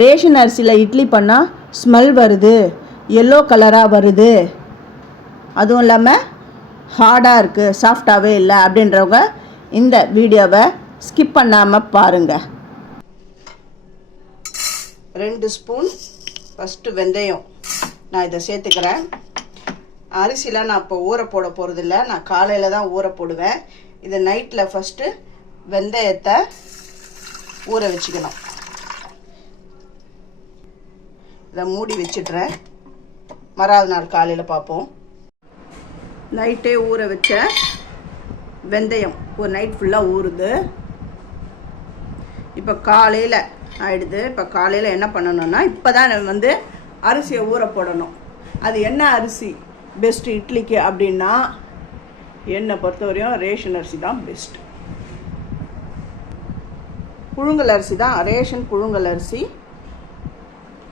Ration அரிசியில் இட்லி பண்ணால் smell வருது, எல்லோ கலராக வருது, அதுவும் இல்லாமல் ஹார்டாக இருக்குது, சாஃப்டாகவே இல்லை அப்படின்றவங்க இந்த வீடியோவை ஸ்கிப் பண்ணாமல் பாருங்கள். 2 ஸ்பூன் ஃபஸ்ட்டு வெந்தயம் நான் இதை சேர்த்துக்கிறேன். அரிசிலாம் நான் இப்போ ஊற போட போகிறதில்ல, நான் காலையில் தான் ஊற போடுவேன். இது நைட்டில் ஃபஸ்ட்டு வெந்தயத்தை ஊற வச்சுக்கணும். இதை மூடி வச்சிட்றேன், மறாவது நாள் காலையில் பார்ப்போம். நைட்டே ஊற வச்ச வெந்தயம் ஒரு நைட் ஃபுல்லாக ஊறுது. இப்போ காலையில் ஆயிடுது. இப்போ காலையில் என்ன பண்ணணும்னா, இப்போ தான் அரிசியை ஊற போடணும். அது என்ன அரிசி பெஸ்ட்டு இட்லிக்கு அப்படின்னா, என்னை பொறுத்தவரையும் ரேஷன் அரிசி தான் பெஸ்ட். புழுங்கல் அரிசி தான், ரேஷன் புழுங்கல் அரிசி,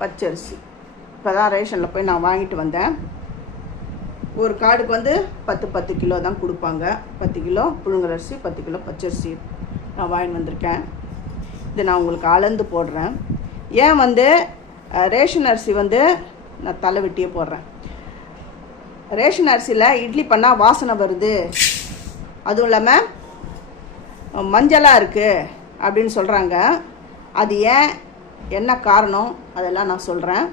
பச்சரிசி. இப்போ தான் ரேஷனில் போய் நான் வாங்கிட்டு வந்தேன். ஒரு கார்டுக்கு 10 கிலோ தான் கொடுப்பாங்க. 10 கிலோ புழுங்கல் அரிசி, 10 கிலோ பச்சரிசி நான் வாங்கிட்டு வந்திருக்கேன். இதை நான் உங்களுக்கு அளந்து போடுறேன். ஏன் ரேஷன் அரிசி நான் தலை வெட்டியே போடுறேன். ரேஷன் அரிசியில் இட்லி பண்ணால் வாசனை வருது, அதுவும் இல்லாமல் மஞ்சளாக இருக்குது அப்படின்னு சொல்கிறாங்க. அது ஏன், என்ன காரணம், அதெல்லாம் நான் சொல்கிறேன்.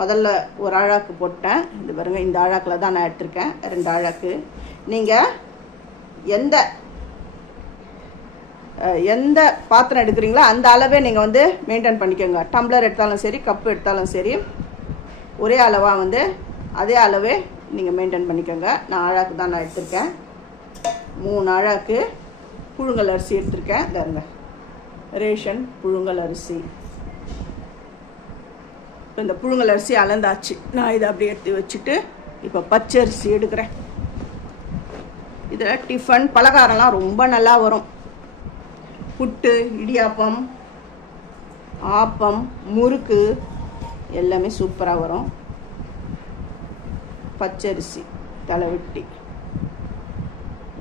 முதல்ல ஒரு ஆழாக்கு போட்டேன். இது பாருங்கள், இந்த ஆழாக்கில் தான் நான் எடுத்திருக்கேன், 2 ஆழாக்கு. நீங்கள் எந்த பாத்திரம் எடுக்கிறீங்களோ அந்த அளவே நீங்கள் மெயின்டைன் பண்ணிக்கோங்க. டம்ளர் எடுத்தாலும் சரி, கப்பு எடுத்தாலும் சரி, ஒரே அளவாக அதே அளவே நீங்கள் மெயின்டைன் பண்ணிக்கோங்க. நான் ஆழாக்கு தான் நான் எடுத்திருக்கேன். 3 ஆழாக்கு புழுங்கல் அரிசி எடுத்திருக்கேன். பாருங்க, ரேஷன் புழுங்கல் அரிசி. இப்போ இந்த புழுங்கல் அரிசி அளந்தாச்சு. நான் இதை அப்படியே எடுத்து வச்சுட்டு இப்போ பச்சரிசி எடுக்கிறேன். இதில் டிஃபன் பலகாரம்லாம் ரொம்ப நல்லா வரும். புட்டு, இடியாப்பம், ஆப்பம், முறுக்கு எல்லாமே சூப்பராக வரும். பச்சரிசி தலைவெட்டி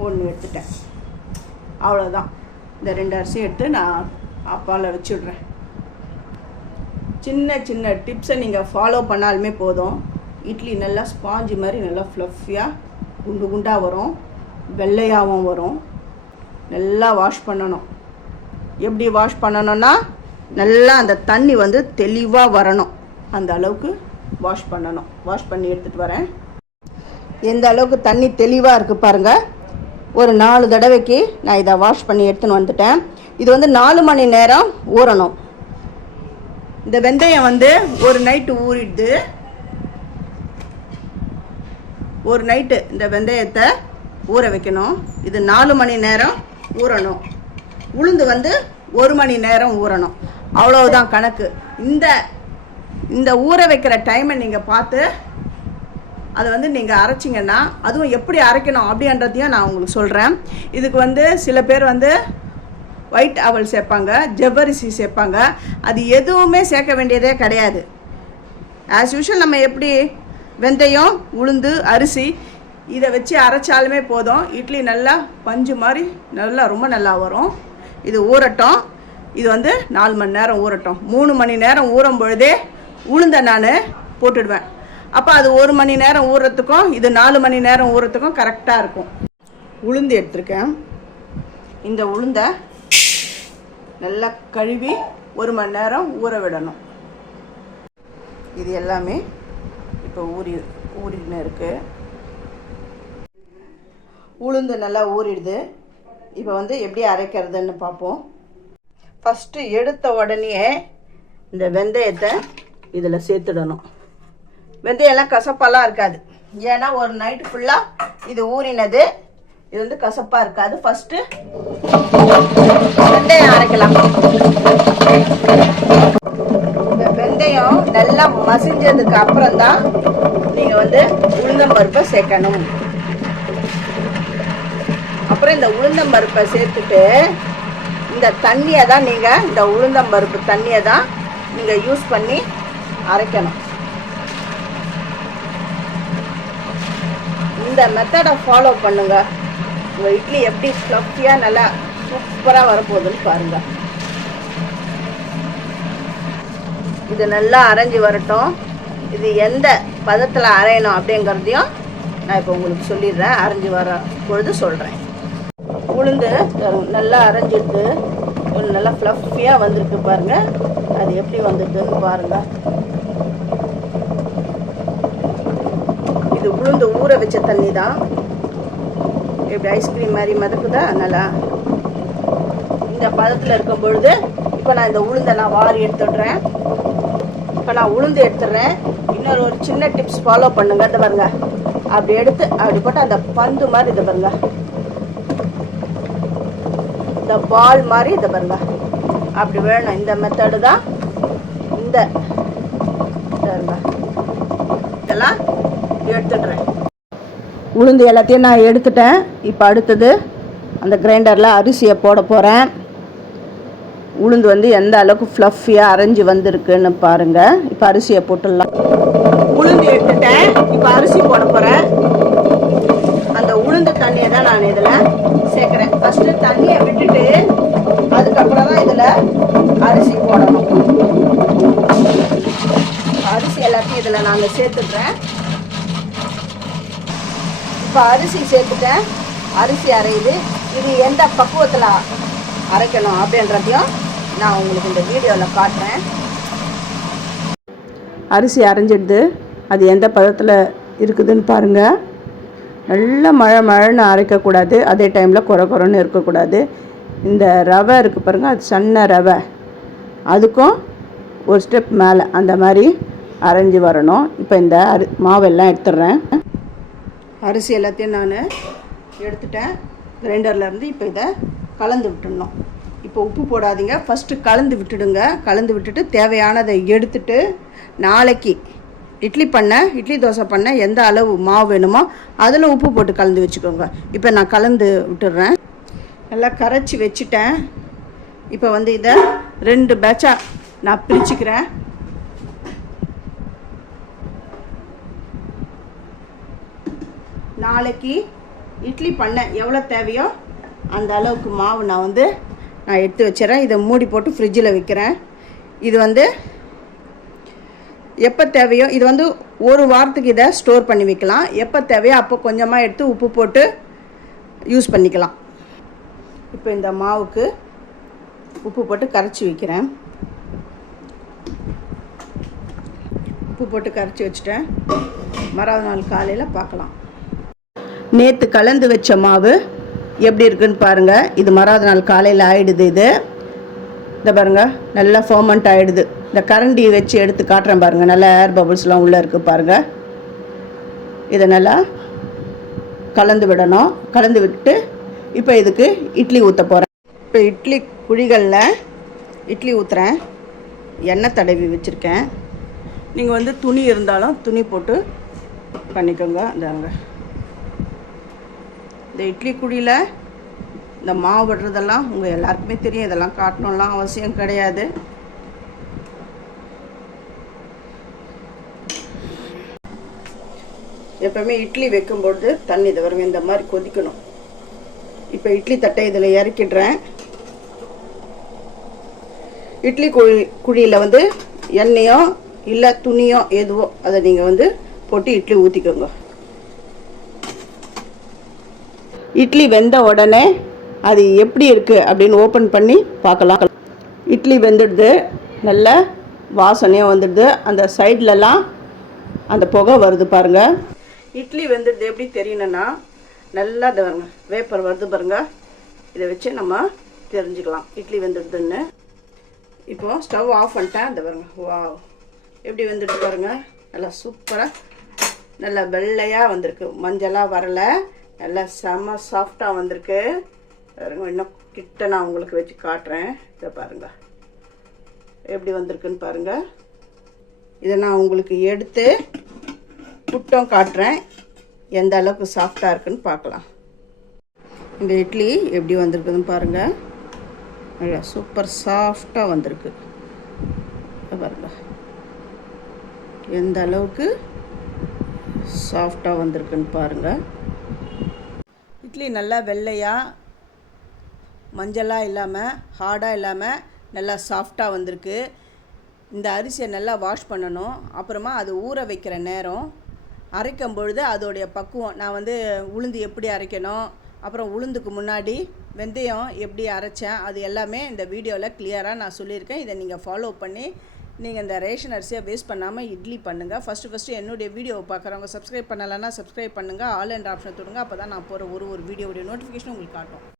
1 எடுத்துட்டேன். அவ்வளோதான். இந்த 2 அரிசியும் எடுத்து நான் அப்பாவில் வச்சுடுறேன். சின்ன சின்ன டிப்ஸை நீங்கள் ஃபாலோ பண்ணாலுமே போதும். இட்லி நல்லா ஸ்பாஞ்சு மாதிரி நல்லா ஃப்ளஃபியாக குண்டு குண்டாக வரும், வெள்ளையாகவும் வரும். நல்லா வாஷ் பண்ணணும். எப்படி வாஷ் பண்ணணும்னா, நல்லா அந்த தண்ணி தெளிவாக வரணும், அந்த அளவுக்கு வாஷ் பண்ணணும். வாஷ் பண்ணி எடுத்துகிட்டு வரேன். எந்த அளவுக்கு தண்ணி தெளிவாக இருக்குது பாருங்கள். ஒரு 4 தடவைக்கு நான் இதை வாஷ் பண்ணி எடுத்துன்னு வந்துட்டேன். இது 4 மணி நேரம் ஊறணும். இந்த வெந்தயம் ஒரு நைட்டு ஊறிடுது. ஒரு நைட்டு இந்த வெந்தயத்தை ஊற வைக்கணும். இது 4 மணி நேரம் ஊறணும். உளுந்து 1 மணி நேரம் ஊறணும். அவ்வளவுதான் கணக்கு. இந்த ஊற வைக்கிற டைமை நீங்கள் பார்த்து அதை நீங்கள் அரைச்சிங்கன்னா, அதுவும் எப்படி அரைக்கணும் அப்படின்றதையும் நான் உங்களுக்கு சொல்கிறேன். இதுக்கு சில பேர் ஒயிட் அவல் சேர்ப்பாங்க, ஜவ்வரிசி சேர்ப்பாங்க. அது எதுவுமே சேர்க்க வேண்டியதே கிடையாது. ஆஸ் யூஷுவல் நம்ம எப்படி வெந்தயம், உளுந்து, அரிசி இதை வச்சு அரைச்சாலுமே போதும். இட்லி நல்லா பஞ்சு மாதிரி நல்லா ரொம்ப நல்லா வரும். இது ஊறட்டும். இது 4 மணி நேரம் ஊறட்டும். 3 மணி நேரம் ஊறும் பொழுதே உளுந்தை நான் போட்டுடுவேன். அப்போ அது 1 மணி நேரம் ஊறுறதுக்கும் இது 4 மணி நேரம் ஊறுறதுக்கும் கரெக்டாக இருக்கும். உளுந்து எடுத்திருக்கேன். இந்த உளுந்தை நல்லா கழுவி 1 மணி நேரம் ஊற விடணும். இது எல்லாமே இப்போ ஊறின்னு இருக்கு. உளுந்து நல்லா ஊறிடுது. இப்போ எப்படி அரைக்கிறதுன்னு பார்ப்போம். ஃபஸ்ட்டு எடுத்த உடனே இந்த வெந்தயத்தை இதில் சேர்த்துடணும். வெந்தயம்லாம் கசப்பாலாம் இருக்காது. ஏன்னா ஒரு நைட்டு ஃபுல்லாக இது ஊறினது. இது கசப்பாக இருக்காது. ஃபஸ்ட்டு வெந்தயம் அரைக்கலாம். இந்த வெந்தயம் நல்லா மசிஞ்சதுக்கு அப்புறம் தான் நீங்கள் உளுந்தம்பருப்பை சேர்க்கணும். அப்புறம் இந்த உளுந்தம்பருப்பை சேர்த்துட்டு இந்த தண்ணியை தான் நீங்கள், இந்த உளுந்தம்பருப்பு தண்ணியை தான் நீங்கள் யூஸ் பண்ணி அரைக்கணும். இந்த மெத்தடை ஃபாலோ பண்ணுங்க. உங்கள் இட்லி எப்படி ஃப்ளஃபியாக நல்லா சூப்பராக வரப்போகுதுன்னு பாருங்கள். இது நல்லா அரைஞ்சி வரட்டும். இது எந்த பதத்தில் அரையணும் அப்படிங்கிறதையும் நான் இப்போ உங்களுக்கு சொல்லிடுறேன். அரைஞ்சி வர பொழுது சொல்கிறேன். உளுந்து நல்லா அரைஞ்சிட்டு நல்லா ஃப்ளஃபியாக வந்திருக்கு பாருங்கள். அது எப்படி வந்துட்டுன்னு பாருங்கள். இது உளுந்து ஊற வச்ச தண்ணி தான். எப்படி ஐஸ்கிரீம் மாதிரி மிதக்குதா நல்லா. இந்த பதத்தில் இருக்கும் பொழுது இப்போ நான் இந்த உளுந்தை நான் வாரி எடுத்துடுறேன். இப்போ நான் உளுந்து எடுத்துடுறேன். இன்னொரு ஒரு சின்ன டிப்ஸ் ஃபாலோ பண்ணுங்க. இதை பாருங்க, அப்படி எடுத்து அப்படி போட்டு அந்த பந்து மாதிரி இதை பாருங்க, இந்த பால் மாதிரி இதை பாருங்க, அப்படி வேணும். இந்த மெத்தடு தான். இந்த இதெல்லாம் எடுத்துடுறேன். உளுந்து எல்லாத்தையும் நான் எடுத்துட்டேன். இப்போ அடுத்தது அந்த கிரைண்டரில் அரிசியை போட போகிறேன். உளுந்து வந்து எந்த அளவுக்கு ஃப்ளஃபியாக அரைஞ்சி வந்திருக்குன்னு பாருங்கள். இப்போ அரிசியை போட்டுடலாம். உளுந்து எடுத்துட்டேன். இப்போ அரிசி போட போகிறேன். அந்த உளுந்து தண்ணியை தான் நான் இதில் சேர்க்குறேன். ஃபஸ்ட்டு தண்ணியை விட்டுட்டு அதுக்கப்புறம் தான் இதில் அரிசி போடணும். அரிசி எல்லாத்தையும் இதில் நாங்கள் சேர்த்துட்றேன். இப்போ அரிசி சேர்த்துட்டேன். அரிசி அரையுது. இது எந்த பக்குவத்தில் அரைக்கணும் அப்படின்றதையும் நான் உங்களுக்கு இந்த வீடியோவில் காட்டுறேன். அரிசி அரைஞ்சிடுது. அது எந்த பதத்தில் இருக்குதுன்னு பாருங்கள். நல்லா மழைன்னு அரைக்கக்கூடாது, அதே டைமில் குறைன்னு இருக்கக்கூடாது. இந்த ரவை இருக்குது பாருங்கள், அது சன்ன ரவை, அதுக்கும் ஒரு ஸ்டெப் மேலே அந்த மாதிரி அரைஞ்சி வரணும். இப்போ இந்த மாவெல்லாம் எடுத்துடுறேன். அரிசி எல்லாத்தையும் நான் எடுத்துட்டேன் கிரைண்டர்லேருந்து. இப்போ இதை கலந்து விட்டுடணும். இப்போ உப்பு போடாதீங்க, ஃபஸ்ட்டு கலந்து விட்டுடுங்க. கலந்து விட்டுட்டு தேவையானதை எடுத்துட்டு நாளைக்கு இட்லி தோசை பண்ண எந்த அளவு மாவு வேணுமோ அதில் உப்பு போட்டு கலந்து வச்சுக்கோங்க. இப்போ நான் கலந்து விட்டுடுறேன். நல்லா கரைச்சி வச்சுட்டேன். இப்போ வந்து இதை 2 பேட்சாக நான் பிரிச்சுக்கிறேன். நாளைக்கு இட்லி பண்ண எவ்வளோ தேவையோ அந்த அளவுக்கு மாவு நான் எடுத்து வச்சிடறேன். இதை மூடி போட்டு ஃப்ரிட்ஜில் வைக்கிறேன். இது வந்து எப்போ தேவையோ, இது வந்து ஒரு வாரத்துக்கு இதை ஸ்டோர் பண்ணி வைக்கலாம். எப்போ தேவையோ அப்போ கொஞ்சமாக எடுத்து உப்பு போட்டு யூஸ் பண்ணிக்கலாம். இப்போ இந்த மாவுக்கு உப்பு போட்டு கரைச்சி வைக்கிறேன். உப்பு போட்டு கரைச்சி வச்சுட்டேன். மறாவது நாள் காலையில் பார்க்கலாம். நேற்று கலந்து வச்ச மாவு எப்படி இருக்குன்னு பாருங்கள். இது மறாவது நாள் காலையில் ஆகிடுது. இதை பாருங்கள், நல்லா ஃபர்மெண்ட் ஆகிடுது. இந்த கரண்டி வச்சு எடுத்து காட்டுறேன் பாருங்கள். நல்லா ஏர் பபுள்ஸ்லாம் உள்ளே இருக்குது பாருங்கள். இதை நல்லா கலந்து விடணும். கலந்து விட்டு இப்போ இதுக்கு இட்லி ஊற்ற போகிறேன். இப்போ இட்லி குழிகளில் இட்லி ஊற்றுறேன். எண்ணெய் தடவி வச்சுருக்கேன். நீங்கள் துணி இருந்தாலும் துணி போட்டு பண்ணிக்கோங்க. இந்த இட்லி குழியில் இந்த மாவு விடுறதெல்லாம் உங்கள் எல்லாருக்குமே தெரியும். இதெல்லாம் காட்டணும்லாம் அவசியம் கிடையாது. எப்பவுமே இட்லி வைக்கும்பொழுது தண்ணி இதை வருங்க இந்த மாதிரி கொதிக்கணும். இப்போ இட்லி தட்டை இதில் இறக்கிடுறேன். இட்லி குழியில் எண்ணெயோ இல்லை துணியோ எதுவோ அதை நீங்கள் போட்டு இட்லி ஊற்றிக்கோங்க. இட்லி வெந்த உடனே அது எப்படி இருக்குது அப்படின்னு ஓப்பன் பண்ணி பார்க்கலாம். இட்லி வெந்துடுது. நல்ல வாசனையாக வந்துடுது. அந்த சைட்லலாம் அந்த புகை வருது பாருங்கள். இட்லி வெந்துடுது எப்படி தெரியணுன்னா நல்லா இதை வருங்க வேப்பர் வருது பாருங்கள். இதை வச்சு நம்ம தெரிஞ்சுக்கலாம் இட்லி வெந்துடுதுன்னு. இப்போது ஸ்டவ் ஆஃப் பண்ணிட்டேன். இந்த பாருங்க, வா எப்படி வந்துட்டு பாருங்கள். நல்லா சூப்பராக நல்லா வெள்ளையாக வந்திருக்கு. மஞ்சளாக வரலை. நல்லா செம்ம சாஃப்டாக வந்திருக்கு. இன்னும் கிட்ட நான் உங்களுக்கு வச்சு காட்டுறேன். இதை பாருங்கள் எப்படி வந்திருக்குன்னு பாருங்கள். இதை நான் உங்களுக்கு எடுத்து புட்டம் காட்டுறேன். எந்த அளவுக்கு சாஃப்டாக இருக்குன்னு பார்க்கலாம். இந்த இட்லி எப்படி வந்திருக்குதுன்னு பாருங்கள். நல்லா சூப்பர் சாஃப்டாக வந்திருக்கு. பாருங்கள் எந்த அளவுக்கு சாஃப்டாக வந்திருக்குன்னு பாருங்கள். இட்லி நல்லா வெள்ளையாக மஞ்சளாக இல்லாமல் ஹார்டாக இல்லாமல் நல்லா சாஃப்டாக வந்திருக்கு. இந்த அரிசியை நல்லா வாஷ் பண்ணணும். அப்புறமா அது ஊற வைக்கிற நேரம், அரைக்கும் பொழுது அதோடைய பக்குவம். நான் வந்து உளுந்து எப்படி அரைக்கணும், அப்புறம் உளுந்துக்கு முன்னாடி வெந்தயம் எப்படி அரைச்சேன், அது எல்லாமே இந்த வீடியோவில் கிளியராக நான் சொல்லியிருக்கேன். இதை நீங்கள் ஃபாலோ பண்ணி நீங்கள் இந்த ரேஷன் அரிசியை வேஸ்ட் பண்ணாமல் இட்லி பண்ணுங்கள். ஃபஸ்ட்டு என்னுடைய வீடியோவை பார்க்குறவங்க சப்ஸ்கிரைப் பண்ணலைன்னா சப்ஸ்கிரைப் பண்ணுங்கள். ஆல் என்ற ஆப்ஷனை தொடுங்க. அப்போ தான் நான் போகிற ஒரு வீடியோவுடைய நோட்டிஃபிகேஷன் உங்களுக்கு காட்டும்.